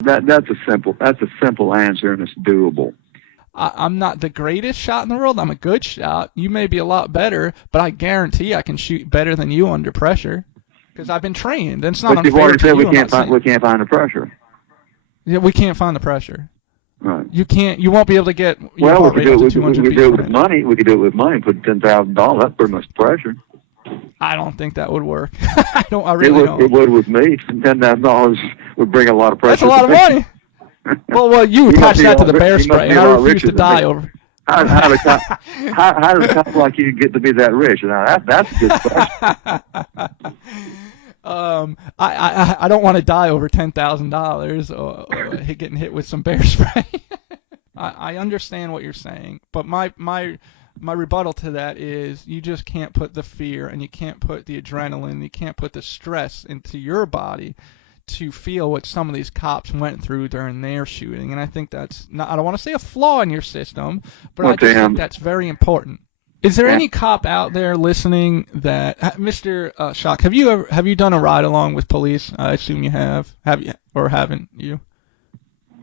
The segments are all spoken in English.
That's a simple answer, and it's doable. I'm not the greatest shot in the world. I'm a good shot. You may be a lot better, but I guarantee I can shoot better than you under pressure because I've been trained. And it's not But you've unfair already to said you. I'm not saying we can't find the pressure. yeah, we can't find the pressure. Right. You can't. You won't be able to get your Well, heart rate up to 200 we could beats do per it with minute. money. We could do it with money. Put $10,000. That's pretty much pressure. I don't think that would work. I don't. I really don't. It would with me. $10,000 would bring a lot of pressure. That's a lot of money. Well, you attach that to the bear spray, and I refuse to die over. How does a cop like you get to be that rich? Now that's a good question. I don't want to die over $10,000 or getting hit with some bear spray. I understand what you're saying, but my rebuttal to that is you just can't put the fear and you can't put the adrenaline, you can't put the stress into your body to feel what some of these cops went through during their shooting. And I think that's not, I don't want to say a flaw in your system, but I just think that's very important. Is there any cop out there listening that, Mr. Schock, have you done a ride along with police? I assume you have. Have you, or haven't you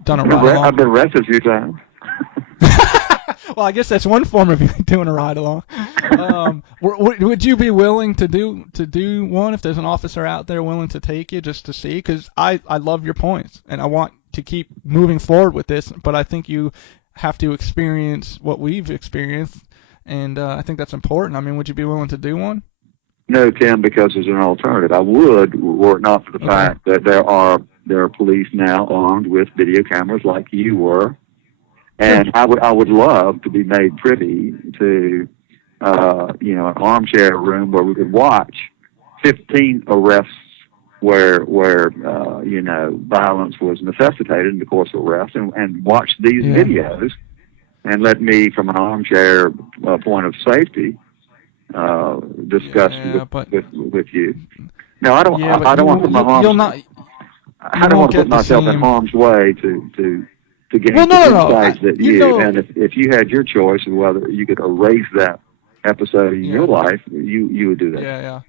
done a ride along? I've been arrested a few times. Well, I guess that's one form of doing a ride along. Would you be willing to do one if there's an officer out there willing to take you just to see? Because I love your points and I want to keep moving forward with this, but I think you have to experience what we've experienced, and I think that's important. I mean, would you be willing to do one? No, Tim, because there's an alternative. I would, were it not for the fact that there are police now armed with video cameras like you were. And I would love to be made privy to, an armchair room where we could watch 15 arrests where violence was necessitated in the course of arrest, and watch these videos, and let me, from an armchair point of safety, discuss with you. No, I don't. I don't want to put I don't want to put myself in harm's way to gain insights that and if you had your choice of whether you could erase that episode in your life, you would do that. Yeah.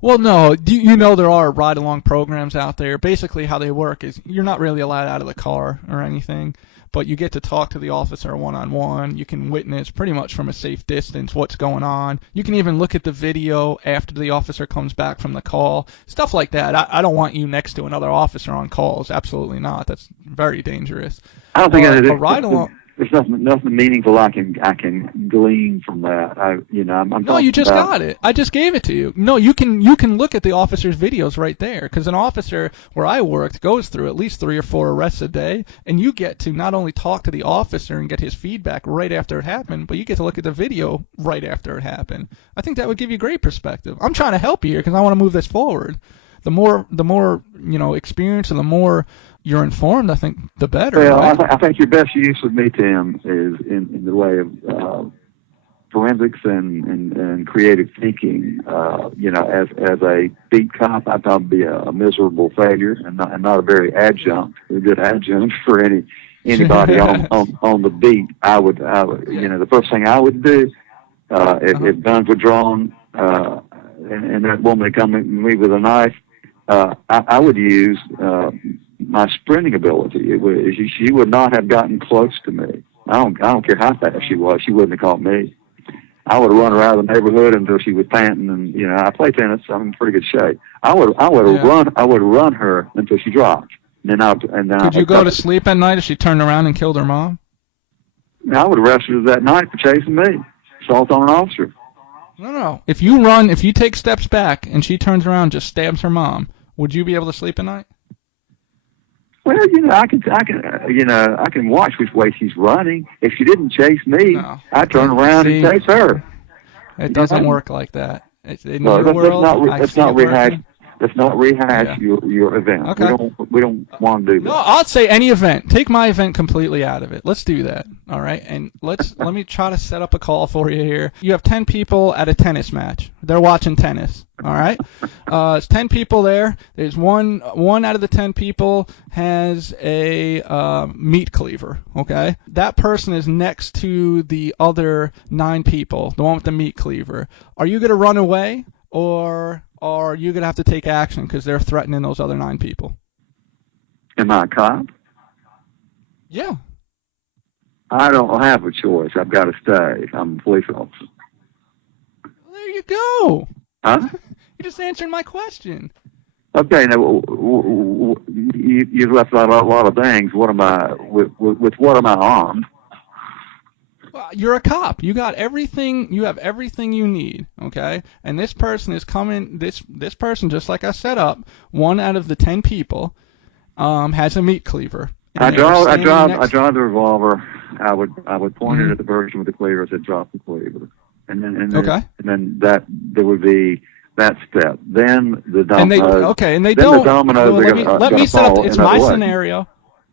Well, no, there are ride-along programs out there. Basically how they work is you're not really allowed out of the car or anything, but you get to talk to the officer one-on-one. You can witness pretty much from a safe distance what's going on. You can even look at the video after the officer comes back from the call. Stuff like that. I don't want you next to another officer on calls. Absolutely not. That's very dangerous. I don't think a ride-along. There's nothing meaningful I can glean from that. No, you just got it. I just gave it to you. No, you can look at the officer's videos right there, because an officer where I worked goes through at least 3 or 4 arrests a day, and you get to not only talk to the officer and get his feedback right after it happened, but you get to look at the video right after it happened. I think that would give you great perspective. I'm trying to help you here because I want to move this forward. The more experience and the more you're informed, I think, the better. Well, right? I think your best use of me, Tim, is in the way of forensics and creative thinking. As a beat cop, I'd probably be a miserable failure and not a very good adjunct for anybody on the beat. I would the first thing I would do if guns were drawn and that woman had come at me with a knife, I would use my sprinting ability. She would not have gotten close to me. I don't care how fast she was. She wouldn't have caught me. I would run around the neighborhood until she was panting, and I play tennis. So I'm in pretty good shape. I would run her until she dropped. Could you go to sleep at night if she turned around and killed her mom? I would arrest her that night for chasing me. Assault on an officer. No. If you take steps back and she turns around and just stabs her mom, would you be able to sleep at night? Well, I can watch which way she's running. If she didn't chase me, I'd turn around and chase her. It doesn't work like that. Let's not rehash your event. Okay. We don't want to do that. No, I'd say any event. Take my event completely out of it. Let's do that. All right, and let me try to set up a call for you here. You have 10 people at a tennis match. They're watching tennis. All right, it's 10 people there. There's one out of the 10 people has a meat cleaver. Okay, that person is next to the other 9 people, the one with the meat cleaver. Are you gonna run away, or are you going to have to take action because they're threatening those other 9 people? Am I a cop? Yeah. I don't have a choice. I've got to stay. I'm a police officer. There you go. Huh? You just answered my question. Okay, now you've left out a lot of things. What am I with what am I armed? Well, you're a cop. You got everything. You have everything you need. Okay. And this person is coming. This person, just like I set up, 1 out of the 10 people, has a meat cleaver. I draw the revolver. I would point it at the person with the cleaver. I said, drop the cleaver, and then that there would be that step. Then the dominoes. And they then don't. The dominoes Well, let me set up. It's my way. scenario.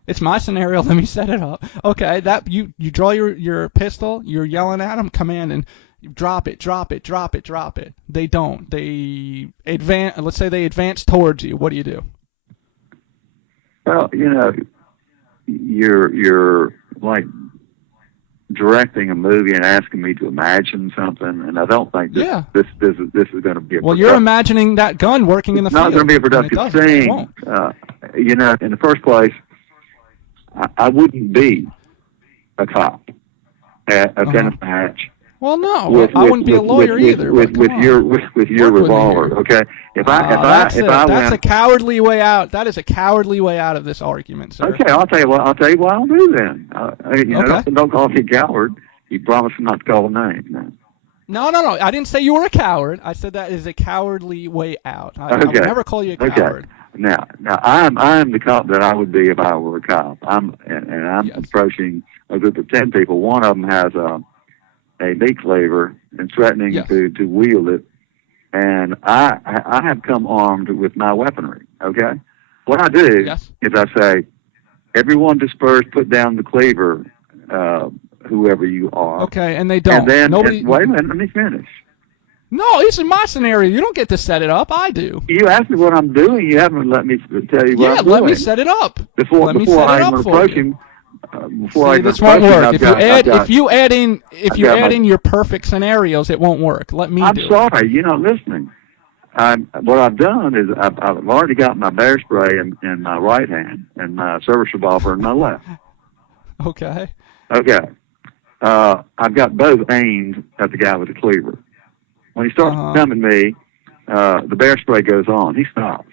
It's my scenario. Let me set it up. Okay, that you draw your pistol. You're yelling at them, commanding, drop it, drop it, drop it, drop it. They don't. They advance. Let's say they advance towards you. What do you do? Well, you're like directing a movie and asking me to imagine something, and I don't think this is going to be a. Well, you're imagining that gun working in the field. It's not going to be a productive thing. In the first place, I wouldn't be a cop at a tennis match. Well, no, I wouldn't be a lawyer either. With your revolver, okay? That's a cowardly way out. That is a cowardly way out of this argument, sir. Okay, I'll tell you what I'll do then. Don't call me a coward. You promised not to call a name. No. I didn't say you were a coward. I said that is a cowardly way out. I would never call you a coward. Now I'm the cop that I would be if I were a cop. I'm approaching a group of 10 people. One of them has a meat cleaver and threatening to wield it, and I have come armed with my weaponry. Okay, what I do is I say, everyone disperse, put down the cleaver, whoever you are. Okay, and they don't. And then wait a minute, let me finish. No, this is my scenario. You don't get to set it up. I do. You asked me what I'm doing. You haven't let me tell you what I'm doing. Yeah, let me set it up. Before I even approach him. This won't work. If you add in your perfect scenarios, it won't work. Let me. I'm sorry, you're not listening. What I've done is I've already got my bear spray in my right hand and my service revolver in my left. Okay. Okay. I've got both aimed at the guy with the cleaver. When he starts coming at me, the bear spray goes on. He stops.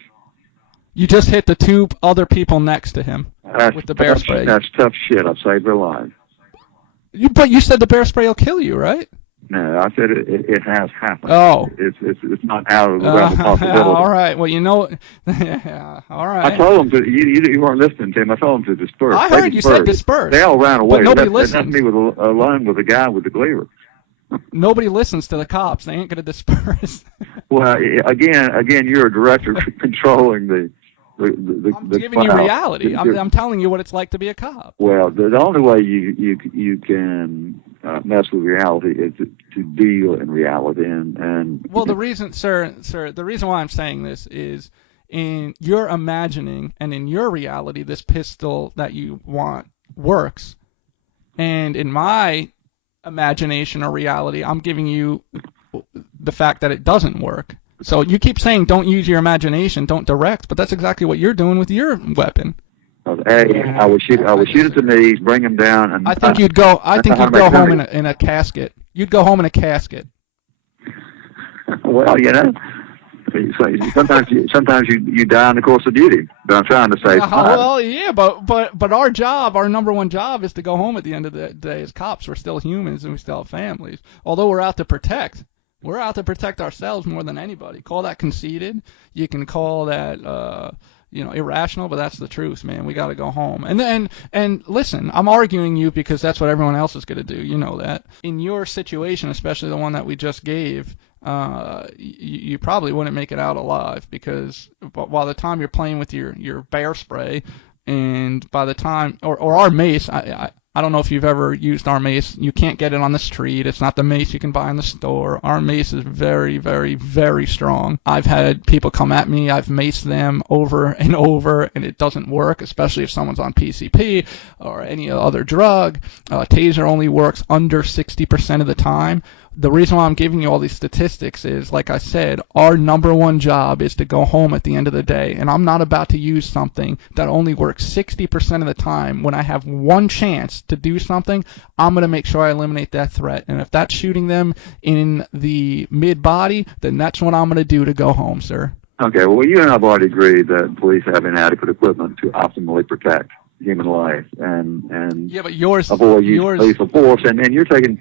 You just hit the 2 other people next to him with the bear spray. That's tough shit. I've saved their lives. But you said the bear spray will kill you, right? No, I said it has happened. Oh. It's not out of the realm of possibility. All right. Well, yeah, all right. I told them to. You weren't listening to him. I told them to disperse. I heard you said disperse. They all ran away. But nobody listens. They left me alone with the guy with the cleaver. Nobody listens to the cops. They ain't going to disperse. Well, again, you're a director controlling the I'm giving you reality. I'm telling you what it's like to be a cop. Well, the only way you can mess with reality is to deal in reality. And well, the reason, sir, the reason why I'm saying this is in your imagining and in your reality, this pistol that you want works, and in my imagination or reality, I'm giving you the fact that it doesn't work. So you keep saying don't use your imagination, don't direct, but that's exactly what you're doing with your weapon. I would shoot at the knees, bring him down, and I think you'd go home in a casket. You'd go home in a casket. Well, sometimes you die in the course of duty. But I'm trying to say. Well, yeah, but our job, our number one job, is to go home at the end of the day as cops. We're still humans and we still have families. Although we're out to protect. We're out to protect ourselves more than anybody. Call that conceited. You can call that, irrational, but that's the truth, man. We got to go home. And listen, I'm arguing you because that's what everyone else is going to do. You know that. In your situation, especially the one that we just gave, you probably wouldn't make it out alive because by the time you're playing with your bear spray, and by the time or our mace, I don't know if you've ever used our mace. You can't get it on the street. It's not the mace you can buy in the store. Our mace is very, very, very strong. I've had people come at me. I've maced them over and over, and it doesn't work, especially if someone's on PCP or any other drug. Taser only works under 60% of the time. The reason why I'm giving you all these statistics is, like I said, our number one job is to go home at the end of the day, and I'm not about to use something that only works 60% of the time. When I have one chance to do something, I'm going to make sure I eliminate that threat, and if that's shooting them in the mid-body, then that's what I'm going to do to go home, sir. Okay, well, you and I have already agreed that police have inadequate equipment to optimally protect human life and Yeah, but yours, avoid use of lethal force, and you're taking...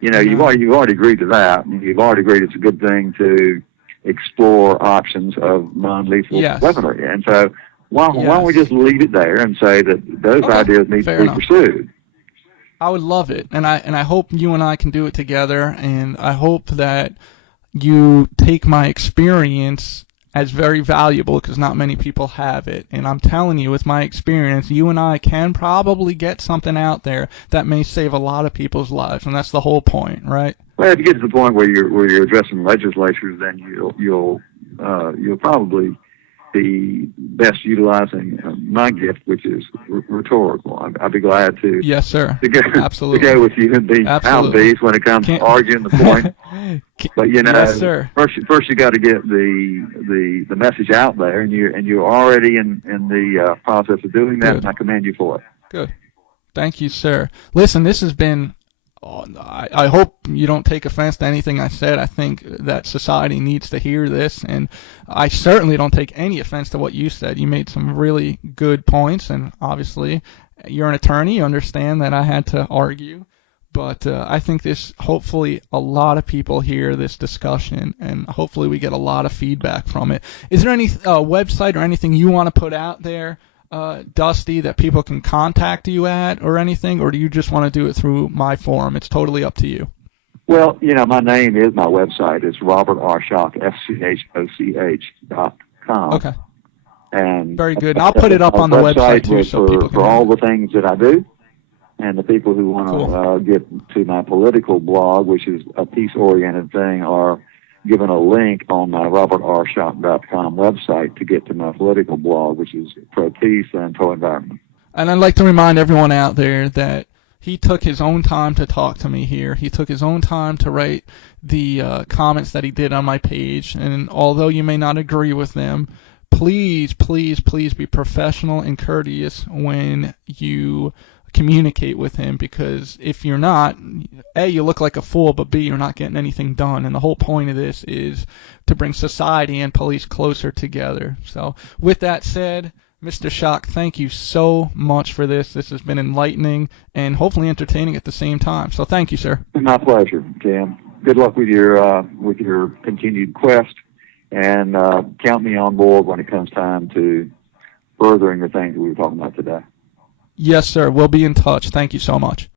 You know, you've already agreed to that. You've already agreed it's a good thing to explore options of non-lethal weaponry. And so why don't we just leave it there and say that those ideas need to be pursued? I would love it, and I hope you and I can do it together, and I hope that you take my experience as very valuable, because not many people have it. And I'm telling you, with my experience, you and I can probably get something out there that may save a lot of people's lives, and that's the whole point, right? Well, if you get to the point where you're addressing legislatures, then you'll probably be best utilizing my gift, which is rhetorical. I'd be glad to. Yes, sir. Absolutely. To go with you and be mouthpiece when it comes to arguing the point. But yes, sir. First you got to get the message out there, and you're already in the process of doing that, and I commend you for it. Good. Thank you, sir. Listen, this has been. I hope you don't take offense to anything I said. I think that society needs to hear this, and I certainly don't take any offense to what you said. You made some really good points, and obviously you're an attorney. You understand that I had to argue. But I think hopefully a lot of people hear this discussion, and hopefully we get a lot of feedback from it. Is there any website or anything you want to put out there, Dusty, that people can contact you at or anything, or do you just want to do it through my forum? It's totally up to you. Well, my name is my website. It's robertrschoch.com. Okay. And very good. And I'll put it up on the website too, so people can for all the things that I do. And the people who want to get to my political blog, which is a peace-oriented thing, are given a link on my robertrschoch.com website to get to my political blog, which is pro-peace and pro-environment. And I'd like to remind everyone out there that he took his own time to talk to me here. He took his own time to write the comments that he did on my page. And although you may not agree with them, please, please, please be professional and courteous when you communicate with him, because if you're not, A, you look like a fool, but B, you're not getting anything done. And the whole point of this is to bring society and police closer together. So with that said, Mr. Schoch, thank you so much for this. This has been enlightening and hopefully entertaining at the same time. So thank you, sir. My pleasure, Tim. Good luck with your continued quest, and count me on board when it comes time to furthering the things that we were talking about today. Yes, sir. We'll be in touch. Thank you so much.